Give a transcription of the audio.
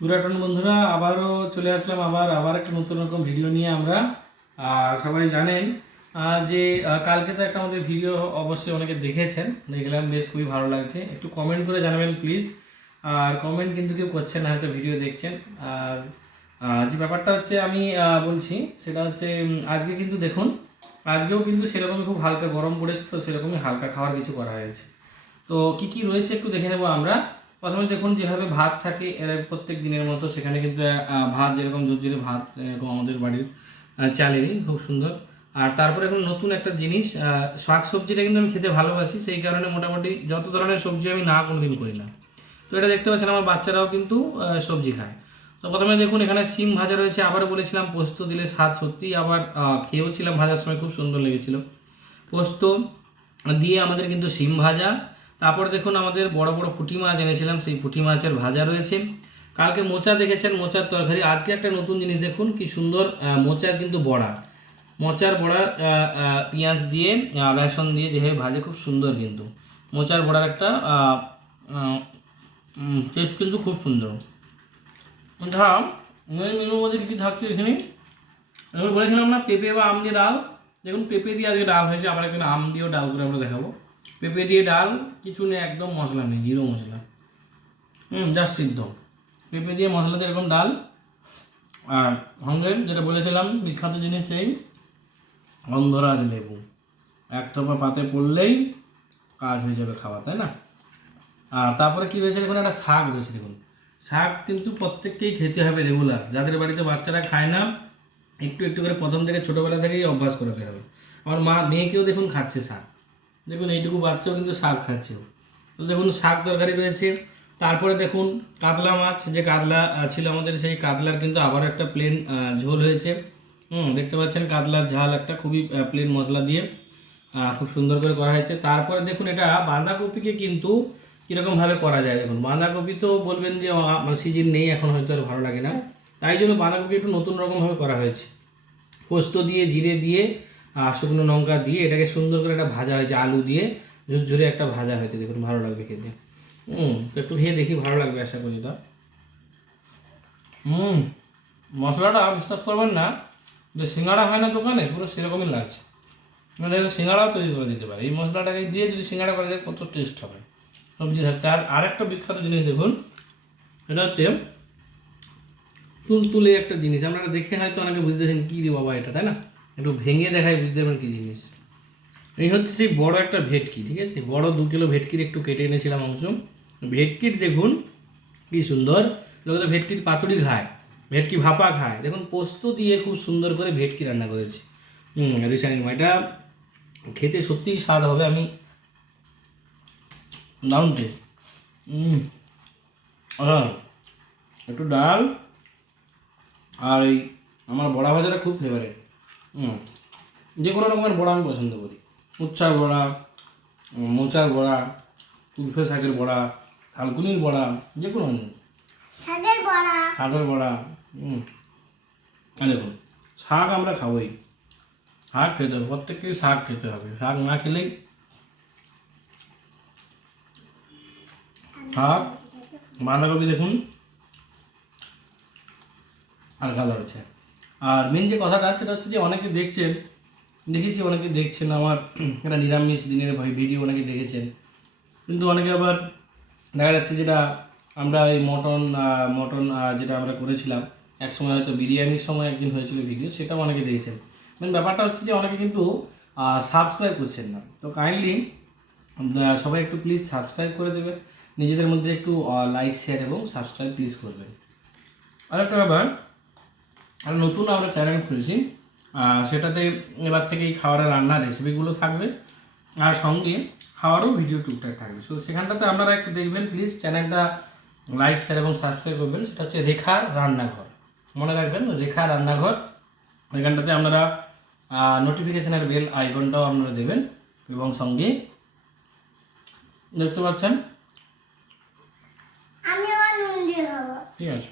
Afternoon বন্ধুরা, আবারও চলে আসলাম আবার আবার একটা নতুন রকম ভিডিও নিয়ে আমরা। আর সবাই জানেন যে কালকে তো একটা আমাদের ভিডিও অবশ্যই অনেকে দেখেছেন, দেখলাম, বেশ খুবই ভালো লাগছে। একটু কমেন্ট করে জানাবেন প্লিজ আর কমেন্ট কিন্তু কেউ করছেন না, হয়তো ভিডিও দেখছেন। আর যে ব্যাপারটা হচ্ছে আমি বলছি, সেটা হচ্ছে আজকে কিন্তু দেখুন, আজকেও কিন্তু সেরকমই খুব হালকা গরম পড়েছে, তো সেরকমই হালকা খাওয়ার কিছু করা হয়েছে। তো কি কি রয়েছে একটু দেখে নেব আমরা। প্রথমে দেখুন যেভাবে ভাত থাকে, এর প্রত্যেক দিনের মতো সেখানে কিন্তু ভাত যেরকম জোরজোরে ভাত, এরকম আমাদের বাড়ির চালেরই, খুব সুন্দর। আর তারপরে এখন নতুন একটা জিনিস শাক সবজিটা কিন্তু আমি খেতে ভালোবাসি, সেই কারণে মোটামুটি যত ধরনের সবজি আমি না কোনোদিন করি না। তো এটা দেখতে পাচ্ছেন, আমার বাচ্চারাও কিন্তু সবজি খায়। তো প্রথমে দেখুন, এখানে সিম ভাজা রয়েছে, আবারও বলেছিলাম, পোস্ত দিলে স্বাদ সত্যিই আবার খেয়েওছিলাম ভাজার সময়, খুব সুন্দর লেগেছিল। পোস্ত দিয়ে আমাদের কিন্তু সিম ভাজা তারপরে দেখুন আমাদের বড় বড় পুঁটি মাছ এনেছিলাম, সেই পুঁটি মাছের ভাজা রয়েছে। কালকে মোচা দেখেছেন, মোচার তরকারি। আজকে একটা নতুন জিনিস দেখুন, কি সুন্দর মোচার কিন্তু বড়া। মোচার বড়া পেঁয়াজ দিয়ে বেসন দিয়ে যেভাবে ভাজে খুব সুন্দর কিন্তু। মোচার বড়ার একটা টেস্ট কিন্তু খুব সুন্দর। মেন মেনুর মধ্যে কী থাকছে এখানে? আমি বলেছিলাম না, পেঁপে বা আম দিয়ে ডাল। দেখুন, পেঁপে দিয়ে আজকে ডাল হয়েছে, আবার এখানে আম দিয়েও ডাল করে আমরা দেখাবো। পেঁপে দিয়ে ডাল, কিছু নেই, একদম মশলা নেই, জিরো মশলা। হুম জাস্ট সিদ্ধ। পেঁপে দিয়ে মশলা দিয়ে এরকম ডাল। আর সঙ্গে যেটা বলেছিলাম, বিখ্যাত জিনিস সেই গন্ধরাজ লেবু। এক থোপা পাতে পড়লেই কাজ হয়ে যাবে খাওয়া, তাই না? আর তারপরে কী রয়েছে দেখুন, একটা শাক রয়েছে দেখুন। শাক কিন্তু প্রত্যেককেই খেতে হবে রেগুলার যাদের বাড়িতে বাচ্চারা খায় না, একটু একটু করে প্রথম থেকে ছোটোবেলা থেকেই অভ্যাস করাতে হবে। আমার মা মেয়েকেও দেখুন খাচ্ছে শাক। দেখুন এইটুকু বাচ্চাও কিন্তু শাক খাচ্ছে। তো দেখুন শাক তরকারি রয়েছে। তারপরে দেখুন কাতলা মাছ যে কাতলা ছিল আমাদের সেই কাতলার কিন্তু আবারও একটা প্লেন ঝোল হয়েছে। হুম দেখতে পাচ্ছেন কাতলার ঝাল একটা খুবই প্লেন মশলা দিয়ে খুব সুন্দর করে করা হয়েছে। তারপরে দেখুন এটা বাঁধাকপিকে কিন্তু কীরকমভাবে করা যায়? দেখুন বাঁধাকপি তো বলবেন যে আহ, মানে সিজন নেই এখন হয়তো আর ভালো লাগে না। তাই জন্য বাঁধাকপি একটু নতুন রকমভাবে করা হয়েছে। পোস্ত দিয়ে জিরে দিয়ে শুকনো লঙ্কা দিয়ে এটাকে সুন্দর করে একটা ভাজা হয়েছে, আলু দিয়ে ঝুরঝুরে একটা ভাজা হয়েছে, দেখুন ভালো লাগবে খেতে। হুম, তো একটু খেয়ে দেখি, ভালো লাগবে আশা করি এটা। হুম, মশলাটা বিশ্বাস করবেন না। যে সিঙ্গাড়া হয় না দোকানে, পুরো সেরকমই লাগছে। মানে সিঙ্গাড়াও তৈরি করে দিতে পারে। এই মশলাটাকে দিয়ে যদি সিঙ্গাড়া করা যায়, কত টেস্ট হবে। সবজি থাকতে আর আরেকটা বিখ্যাত জিনিস দেখুন, এটা হচ্ছে তুলতুলে একটা জিনিস। আপনারা দেখে হয়তো অনেকে বুঝতেছেন কী রে বাবা এটা, তাই না? একটু ভেঙে দেখায় বুঝতে পারবেন কী জিনিস। এই হচ্ছে সেই বড় একটা ভেটকি, ঠিক আছে? বড় দু কিলো ভেটকির একটু কেটে এনেছিলাম অংশ। ভেটকির দেখুন কি সুন্দর। লোকে ভেটকির পাতুরি খায়, ভেটকি ভাপা খায়। দেখুন, পোস্ত দিয়ে খুব সুন্দর করে ভেটকি রান্না করেছি। হুম এটা খেতে সত্যিই স্বাদ হবে, আমি দারুণ টেস্ট হুম একটু ডাল আর এই আমার বড়া ভাজাটা খুব ফেভারিট যে কোনো রকমের বড়া আমি পছন্দ করি। উচ্ছার বড়া মোচার বড়া উল্ফে শাকের বড়া থালকুনির বড়া যে কোনো শাকের বড়া। শাকের বড়া হুম। দেখুন শাক আমরা খাবোই। শাক খেতে হবে প্রত্যেককেই শাক খেতে হবে। শাক না খেলেই শাক বাঁধাকপি দেখুন আর কালার হচ্ছে আর মেন যে কথাটা সেটা হচ্ছে যে অনেকে দেখছেন, দেখেছি অনেকে দেখছেন আমার একটা নিরামিষ দিনের ভাই ভিডিও অনেকে দেখেছেন। কিন্তু অনেকে আবার দেখা যাচ্ছে যেটা আমরা এই মটন মটন যেটা আমরা করেছিলাম এক সময় হয়তো বিরিয়ানির সময় একদিন হয়েছিল ভিডিও সেটাও অনেকে দেখেছেন। মেন ব্যাপারটা হচ্ছে যে অনেকে কিন্তু সাবস্ক্রাইব করছেন না। তো কাইন্ডলি সবাই একটু প্লিজ সাবস্ক্রাইব করে দেবেন। নিজেদের মধ্যে একটু লাইক শেয়ার এবং সাবস্ক্রাইব প্লিজ করবেন। আরেকটা ব্যাপার আর নতুন আমরা চ্যানেল খুলেছি। সেটাতে এবার থেকে এই খাবারের রান্নার রেসিপিগুলো থাকবে। আর সঙ্গে খাওয়ারও ভিডিও টুকটাক থাকবে। সো সেখানটাতে আপনারা একটু দেখবেন প্লিজ চ্যানেলটা লাইক শেয়ার এবং সাবস্ক্রাইব করবেন। সেটা হচ্ছে রেখার রান্নাঘর। মনে রাখবেন রেখা রান্নাঘর। এখানটাতে আপনারা নোটিফিকেশানের বেল আইকনটাও আপনারা দেবেন। এবং সঙ্গে দেখতে পাচ্ছেন? ঠিক আছে।